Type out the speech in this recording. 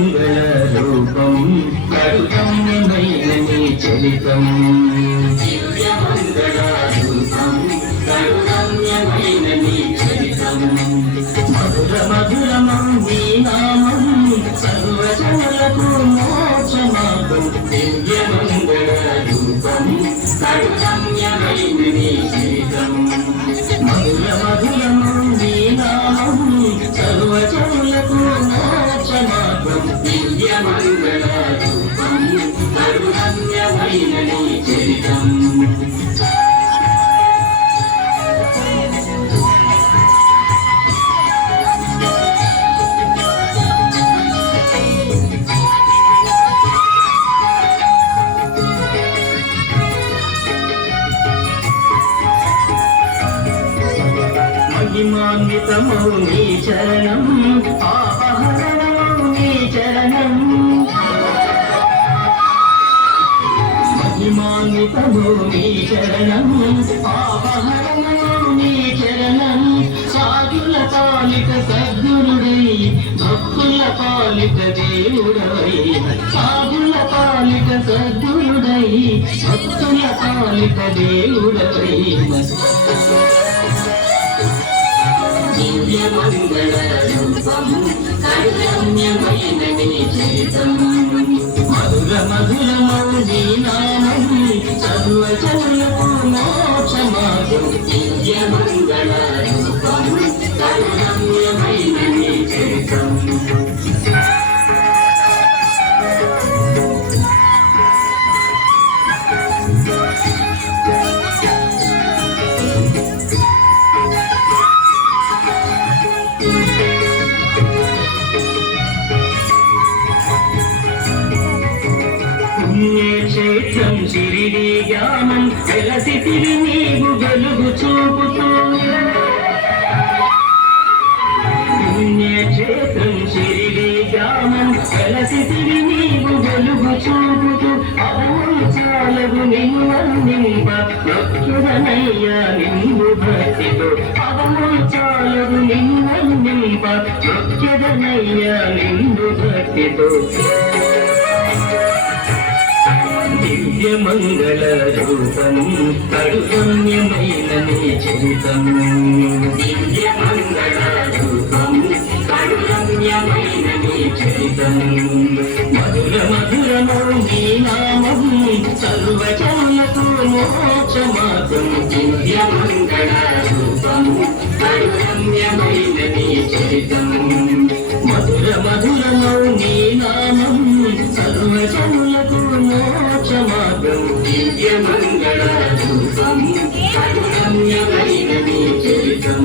మంగళ రూపం కరుణమయమైన నీ చరితం దివ్య మంగళ రూపం కరుణమయమైన నీ చరితం మధుర మధురమం నీ నామం సర్వజనులకు మోక్ష మార్గం దివ్య మంగళ రూపం కరుణమయమైన నీ చరితం మధుర మధురమం నీ నామం సర్వజనులకు మోక్ష మార్గం దివ్య మంగళ రూపం కరుణమయమైన నీ చరితం మహిమాన్వితమౌ నీ చరణం ఆపహరణమౌ నీ చరణం మహిమాన్వితమౌ నీ చరణం ఆపహరణమౌ నీ చరణం సాధుల పాలిక సద్గురుడై భక్తుల పాలిక దేవుడై సాధుల పాలిక సద్గురుడై భక్తుల పాలిక దేవుడై దివ్య మంగళ రూపం కరుణమయమైన నీ చరితం మధుర మధురమౌ నీ నామం సర్వజనులకు మోక్ష మార్గం దివ్య మంగళ రూపం కరుణమయమైన నీ చరితం పుణ్యక్షేత్రం శిరిడి గ్రామం వెలసితివి నీవు వెలుగు చూపుతూ పుణ్యక్షేత్రం శిరిడి గ్రామం వెలసితివి నీవు వెలుగు చూపుతూ అవును చాలగు నిన్నందింప భక్తుడనయ్యా నిన్ను భక్తితో అవును చాలగు నిన్నందింప భక్తుడనయ్యా నిన్ను భక్తితో దివ్య మంగళ రూపం కరుణమయమైన నీ చరితం దివ్య మంగళ రూపం కరుణమయమైన నీ చరితం మధుర మధురమౌ నీ నామం సర్వజనులకు మోక్ష మార్గం దివ్య మంగళ రూపం కరుణమయమైన నీ చరితం మధుర మధురమౌ నీ నామం సర్వజనులకు మోక్ష మార్గం దివ్య మంగళ రూపం కరుణమయమైన నీ చరితం